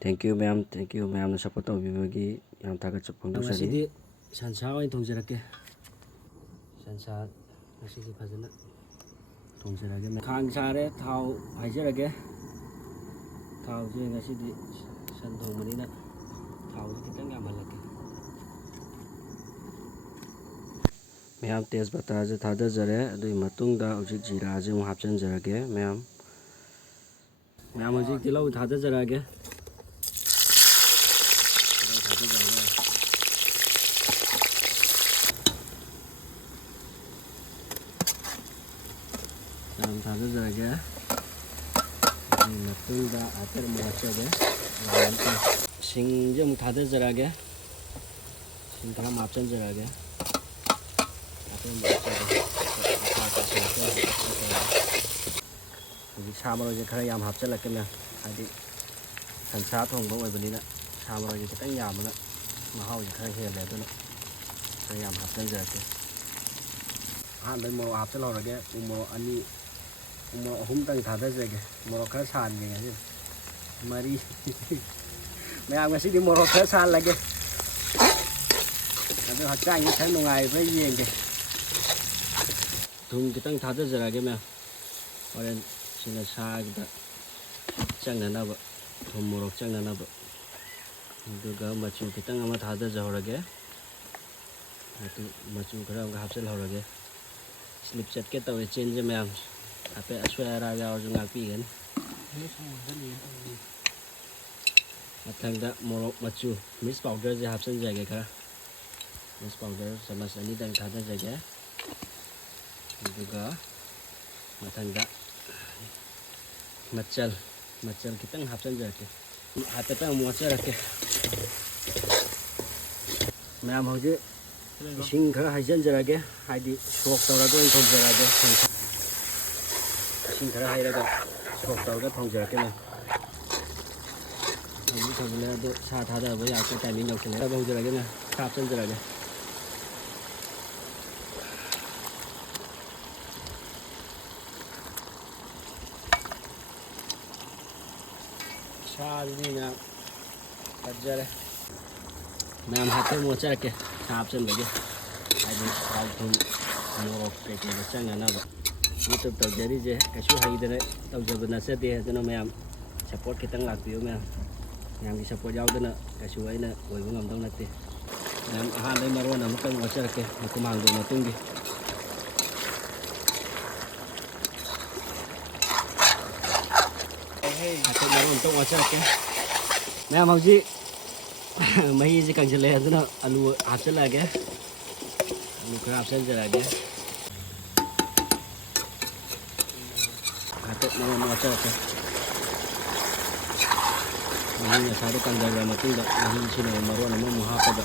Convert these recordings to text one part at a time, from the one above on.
Thank you ꯃꯌꯥꯝꯅ support ꯇꯧꯕꯤꯕꯒꯤ ꯌꯥꯝ ꯊꯥꯒꯠꯆꯕ ꯐꯣꯡꯗꯣꯛꯆꯔꯤ. ꯉꯁꯤꯗꯤ ꯁꯟꯁꯥ ꯑꯣꯏꯅ ꯊꯣꯡꯖꯔꯛꯀꯦ. ꯁꯟꯁꯥ ꯉꯁꯤꯗꯤ ꯐꯖꯅ ꯊꯣꯡꯖꯔꯒꯦ. ꯈꯥꯡ ꯁꯥꯔꯦ, ꯊꯥꯎ ꯍꯩꯖꯔꯒꯦ. ꯊꯥꯎꯁꯦ ꯉꯁꯤꯗꯤ ꯁꯟ ꯊꯣꯡꯕꯅꯤꯅ ꯊꯥꯎꯁꯦ ꯈꯤꯇꯪ ꯌꯥꯝꯍꯜꯂꯛꯀꯦ. ꯃꯌꯥꯝ ꯇꯦꯖꯄꯇꯥꯁꯦ ꯊꯥꯗꯖꯔꯦ. ꯑꯗꯨꯒꯤ ꯃꯇꯨꯡꯗ ꯍꯧꯖꯤꯛ ꯖꯤꯔꯥꯁꯦ ꯑꯃꯨꯛ ꯍꯥꯞꯆꯤꯟꯖꯔꯒꯦ. ꯃꯌꯥꯝ ꯍꯧꯖꯤꯛ ꯇꯤꯜꯍꯧ ꯊꯥꯗꯖꯔꯛꯑꯒꯦ. ꯆꯅꯝ ꯊꯥꯗꯖꯔꯒꯦ. ꯑꯗꯨꯒꯤ ꯃꯇꯨꯡꯗ ꯍꯥꯏꯐꯦꯠ ꯑꯃꯨꯛ ꯍꯥꯞꯆꯒꯦ. ꯁꯤꯡꯁꯦ ꯑꯃꯨꯛ ꯊꯥꯗꯖꯔꯛꯑꯒꯦ. ꯁꯤꯡ ꯈꯔ ꯑꯃꯨꯛ ꯍꯥꯞꯆꯤꯟꯖꯔꯛꯑꯒꯦ. ꯍꯧꯖꯤꯛ ꯁꯥ ꯃꯔꯣꯏꯁꯦ ꯈꯔ ꯌꯥꯝ ꯍꯥꯞꯆꯤꯜꯂꯛꯀꯦ ꯃꯌꯥꯝ. ꯍꯥꯏꯗꯤ ꯁꯟꯁꯥ ꯊꯣꯡꯕ ꯑꯣꯏꯕꯅꯤꯅ ꯁꯥ ꯃꯔꯣꯏꯁꯦ ꯈꯤꯇꯪ ꯌꯥꯝꯕꯅ ꯃꯍꯥꯎꯁꯦ ꯈꯔ ꯍꯦꯜꯂꯦ. ꯑꯗꯨꯅ ꯈꯔ ꯌꯥꯝ ꯍꯥꯞꯆꯤꯟꯖꯔꯛꯀꯦ. ꯑꯍꯥꯟꯕꯩ ꯃꯣꯔꯣꯛ ꯍꯥꯞꯆꯤꯜꯍꯧꯔꯒꯦ. ꯎ ꯃꯣꯔꯣꯛ 3 ꯊꯥꯗꯖꯒꯦ. ꯃꯣꯔꯣꯛ ꯈꯔ ꯁꯥꯍꯟꯒꯦ ꯉꯁꯤ. 4 ꯃꯌꯥꯝ ꯉꯁꯤꯗꯤ ꯃꯣꯔꯣꯛ ꯈꯔ ꯁꯥꯍꯜꯂꯒꯦ. ꯑꯗꯨ ꯍꯛꯆꯥꯡꯁꯦ ꯈꯔ ꯅꯨꯡꯉꯥꯏꯕ꯭ꯔꯥ ꯌꯦꯡꯒꯦ. ꯊꯨꯝ ꯈꯤꯇꯪ ꯊꯥꯗꯖꯔꯛꯑꯒꯦ ꯃꯌꯥꯝ. ꯍꯣꯔꯦꯟ ꯁꯤꯅ ꯁꯥꯒꯤꯗ ꯆꯪꯅꯅꯕ, ꯊꯨꯝ ꯃꯣꯔꯣꯛ ꯆꯪꯅꯅꯕ. ꯑꯗꯨꯒ ꯃꯆꯨ ꯈꯤꯇꯪ ꯑꯃ ꯊꯥꯗꯖꯍꯧꯔꯒꯦ. ꯃꯆꯨ ꯈꯔ ꯑꯃꯒ ꯍꯥꯞꯆꯤꯜꯍꯧꯔꯒꯦ. ꯁ꯭ꯂꯤꯞ ꯆꯠꯀꯦ ꯇꯧꯋꯦ ꯆꯤꯟꯁꯦ ꯃꯌꯥꯝ. ꯍꯥꯏꯐꯦꯠ ꯑꯁꯣꯏ ꯑꯔꯥꯛ ꯌꯥꯎꯔꯁꯨ ꯉꯥꯛꯄꯤꯒꯅꯤ. ꯃꯊꯪꯗ ꯃꯣꯔꯣꯛ ꯃꯆꯨ ꯃꯤꯛꯁ ꯄꯥꯎꯗꯔꯁꯦ ꯍꯥꯞꯆꯤꯟꯖꯒꯦ ꯈꯔ. ꯃꯤꯛꯁ ꯄꯥꯎꯗꯔ ꯆꯥꯃꯁ 2 ꯊꯥꯗꯖꯒꯦ. ꯑꯗꯨꯒ ꯃꯊꯪꯗ ꯃꯆꯜ ꯈꯤꯇꯪ ꯍꯥꯞꯆꯤꯟꯖꯔꯛꯀꯦ. ꯍꯥꯏꯐꯦꯠꯇꯪ ꯑꯃꯨꯛ ꯑꯣꯠꯆꯔꯛꯀꯦ. ꯃꯌꯥꯝ ꯍꯧꯖꯤꯛ ꯏꯁꯤꯡ ꯈꯔ ꯍꯩꯖꯤꯟꯖꯔꯒꯦ. ꯍꯥꯏꯗꯤ ꯁꯣꯛ ꯇꯧꯔꯒ ꯑꯣꯏꯅ ꯊꯣꯡꯖꯔꯛꯑꯒꯦ. ꯏꯁꯤꯡ ꯈꯔ ꯍꯩꯔꯒ ꯁꯣꯛ ꯇꯧꯔꯒ ꯊꯣꯡꯖꯔꯛꯀꯦ ꯃꯌꯥꯝ. ꯍꯧꯖꯤꯛ ꯊꯣꯡꯖꯤꯜꯂꯦ. ꯑꯗꯣ ꯁꯥ ꯊꯥꯗꯕ ꯌꯥꯔꯛꯄ ꯇꯥꯏꯃꯤꯡ ꯌꯧꯁꯤꯜꯂꯦ. ꯍꯧꯖꯔꯒꯦ ꯃꯌꯥꯝ. ꯁꯥ ꯍꯥꯞꯆꯤꯟꯖꯔꯒꯦ. ꯁꯥꯁꯤꯗꯤ ꯃꯌꯥꯝ ꯐꯖꯔꯦ. ꯃꯌꯥꯝ ꯍꯥꯏꯐꯦꯠ ꯑꯣꯠꯆꯔꯛꯀꯦ ꯁꯥ ꯍꯥꯞꯆꯤꯟꯕꯒꯤ. ꯍꯥꯏꯗꯤ ꯊꯥꯎ ꯊꯨꯝ ꯃꯣꯔꯣꯛ ꯀꯩꯀꯩꯗ ꯆꯪꯅꯅꯕ. ꯌꯨꯇꯨꯕ ꯇꯧꯖꯔꯤꯁꯦ ꯀꯩꯁꯨ ꯍꯩꯗꯅ ꯇꯧꯖꯕ ꯅꯠꯆꯗꯦ. ꯑꯗꯨꯅ ꯃꯌꯥꯝ ꯁꯞꯄꯣꯔꯠ ꯈꯤꯇꯪ ꯂꯥꯛꯄꯤꯌꯨ ꯃꯌꯥꯝ. ꯃꯌꯥꯝꯒꯤ ꯁꯞꯄꯣꯔꯠ ꯌꯥꯎꯗꯅ ꯀꯩꯁꯨ ꯑꯩꯅ ꯑꯣꯏꯕ ꯉꯝꯗꯧ ꯅꯠꯇꯦ. ꯃꯌꯥꯝ ꯑꯍꯥꯟꯕꯩ ꯃꯔꯣꯟ ꯑꯃꯨꯛꯇꯪ ꯑꯣꯠꯆꯔꯛꯀꯦ ꯃꯈꯨꯝ ꯍꯥꯡꯗꯣꯛꯑ ꯃꯇꯨꯡꯒꯤ. ꯍꯥꯏꯐꯦꯠ ꯃꯔꯣꯟ ꯑꯃꯨꯛꯇꯪ ꯑꯣꯠꯆꯔꯛꯀꯦ. ꯃꯌꯥꯝ ꯍꯧꯖꯤꯛ ꯃꯍꯤꯁꯦ ꯀꯪꯁꯤꯜꯂꯛꯑꯦ. ꯑꯗꯨꯅ ꯑꯂꯨ ꯍꯥꯞꯆꯤꯜꯂꯛꯑꯒꯦ. ꯑꯂꯨ ꯈꯔ ꯍꯥꯞꯆꯤꯟꯖꯔꯛꯑꯒꯦ. ꯍꯥꯏꯐꯦꯠ ꯃꯔꯣꯟ ꯑꯣꯠꯆꯔꯛꯀꯦ. ꯃꯍꯤ ꯉꯁꯥꯏꯗ ꯀꯪꯊꯈ꯭ꯔ ꯃꯇꯨꯡꯗ ꯃꯍꯤꯁꯤꯅ ꯃꯔꯣꯟ ꯑꯃꯃꯨꯛ ꯍꯥꯞꯄꯒ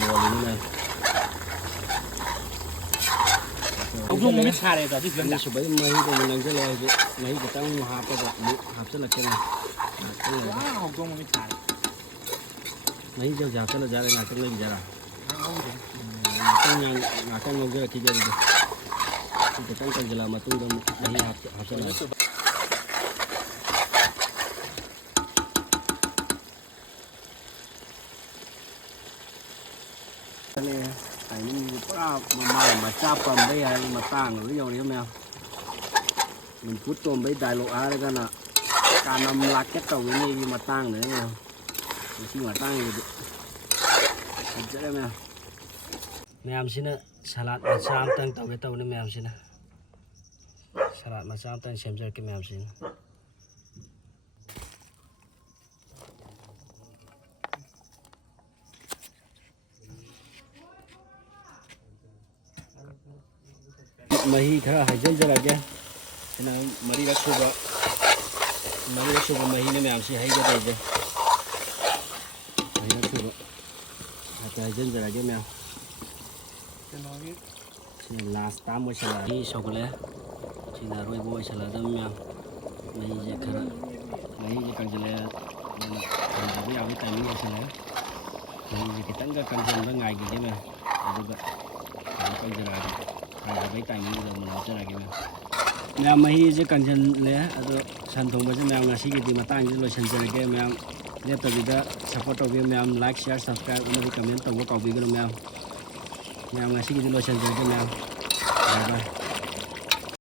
ꯂꯣꯜꯂꯤꯅꯤꯅ. ꯑꯅꯤꯁꯨꯕꯩ ꯃꯍꯤꯗ ꯑꯃꯨꯛ ꯅꯪꯁꯤꯜꯂꯛꯑꯦ. ꯍꯧꯖꯤꯛ ꯃꯍꯤ ꯈꯤꯇꯪ ꯑꯃꯨꯛ ꯍꯥꯞꯄꯒ ꯑꯃꯨꯛ ꯍꯥꯞꯆꯤꯜꯂꯛꯀꯦ. ꯃꯍꯤꯁꯦ ꯍꯧꯖꯤꯛ ꯍꯥꯞꯆꯤꯜꯂꯖꯥꯔ ꯉꯥꯛꯇꯪ ꯂꯩꯈꯤꯖꯥꯔꯥ? ꯉꯥꯛꯇꯪ ꯉꯧꯖꯔꯛꯈꯤꯒꯦ. ꯑꯗꯨꯗꯤ ꯈꯤꯇꯪ ꯀꯪꯁꯤꯜꯂꯛꯑ ꯃꯇꯨꯡꯗ ꯑꯃꯨꯛ ꯃꯍꯤ ꯍꯥꯞꯆꯤꯜꯂꯛꯑꯒꯦ. ꯇꯥꯏꯃꯤꯡꯁꯤ ꯄꯨꯔꯥ ꯃꯆꯥ ꯄꯝꯕ ꯌꯥꯏ ꯃꯇꯥꯡ ꯑꯃ ꯌꯧꯔꯛꯑꯦ ꯃꯌꯥꯝ. ꯅꯨꯡꯐꯨꯠ ꯇꯣꯝꯕꯩ ꯗꯥꯏꯂꯣꯛ ꯍꯥꯏꯔꯒꯅ ꯀꯥꯅꯝ ꯂꯥꯛꯀꯦ ꯇꯧꯋꯤꯅꯦꯒꯤ ꯃꯇꯥꯡꯗꯅꯦ ꯃꯌꯥꯝ. ꯃꯁꯤ ꯃꯇꯥꯡꯁꯤꯗꯤ ꯐꯖꯔꯦ ꯃꯌꯥꯝ. ꯃꯌꯥꯝꯁꯤꯅ ꯁꯂꯥꯗ ꯃꯆꯥ ꯑꯃꯇꯪ ꯇꯧꯒꯦ ꯇꯧꯕꯅꯤ. ꯃꯌꯥꯝꯁꯤꯅ ꯁꯂꯥꯗ ꯃꯆꯥ ꯑꯃꯇꯪ ꯁꯦꯝꯖꯔꯛꯀꯦ ꯃꯌꯥꯝꯁꯤꯅ. ꯃꯍꯤ ꯈꯔ ꯍꯩꯖꯤꯟꯖꯔꯛꯑꯒꯦ. ꯁꯤꯅ ꯃꯔꯤꯔꯛ ꯁꯨꯕ ꯃꯍꯤꯅ ꯃꯌꯥꯝꯁꯤ ꯍꯩꯒꯗꯧꯁꯦ. ꯃꯔꯤꯔꯛ ꯁꯨꯕ ꯍꯥꯏꯐꯦꯠ ꯍꯩꯖꯤꯟꯖꯔꯛꯑꯒꯦ ꯃꯌꯥꯝ. ꯁꯤꯅ ꯂꯥꯁ ꯇꯥꯝ ꯑꯣꯏꯁꯜꯂꯛꯑꯦ. ꯃꯍꯤ ꯁꯧꯒꯠꯂꯦ. ꯁꯤꯅ ꯑꯔꯣꯏꯕ ꯑꯣꯏꯁꯜꯂꯛꯑꯗꯕ ꯃꯌꯥꯝ. ꯃꯍꯤꯁꯦ ꯀꯪꯁꯤꯜꯂꯛꯑꯦ. ꯑꯗꯨꯅ ꯊꯥꯡꯊꯕ ꯌꯥꯕꯒꯤ ꯇꯥꯏꯃꯤꯡ ꯌꯧꯁꯜꯂꯛꯑꯦ. ꯃꯍꯤꯁꯦ ꯈꯤꯇꯪꯒ ꯀꯪꯁꯤꯟꯕ ꯉꯥꯏꯈꯤꯒꯦ ꯃꯌꯥꯝ. ꯑꯗꯨꯒ ꯀꯩꯅꯣ ꯇꯧꯖꯔꯛꯑꯒꯦ. ꯊꯥꯡꯊꯕꯒꯤ ꯇꯥꯏꯃꯤꯡꯗꯨꯗ ꯑꯃꯨꯛ ꯍꯥꯞꯆꯔꯛꯑꯒꯦ ꯃꯌꯥꯝ. ꯃꯍꯤꯁꯦ ꯀꯪꯁꯤꯜꯂꯦ. ꯑꯗꯣ ꯁꯟ ꯊꯣꯡꯕꯁꯦ ꯃꯌꯥꯝ ꯉꯁꯤꯒꯤꯗꯤ ꯃꯇꯥꯡꯁꯤꯗ ꯂꯣꯏꯁꯤꯟꯖꯔꯒꯦ ꯃꯌꯥꯝ. ꯂꯦꯞꯇꯕꯤꯗ ꯁꯞꯄꯣꯔꯠ ꯇꯧꯕꯤꯌꯨ ꯃꯌꯥꯝ ꯂꯥꯏꯛ ꯁꯤꯌꯥꯔ ꯁꯕꯁꯀ꯭ꯔꯥꯏꯕ ꯑꯃꯗꯤ ꯀꯃꯦꯟ ꯇꯧꯕ ꯀꯥꯎꯕꯤꯒꯅꯨ ꯃꯌꯥꯝ ꯉꯁꯤꯒꯤꯗꯤ ꯂꯣꯏꯁꯤꯟꯖꯔꯒꯦ ꯃꯌꯥꯝ ꯕꯥꯏ ꯕꯥꯏ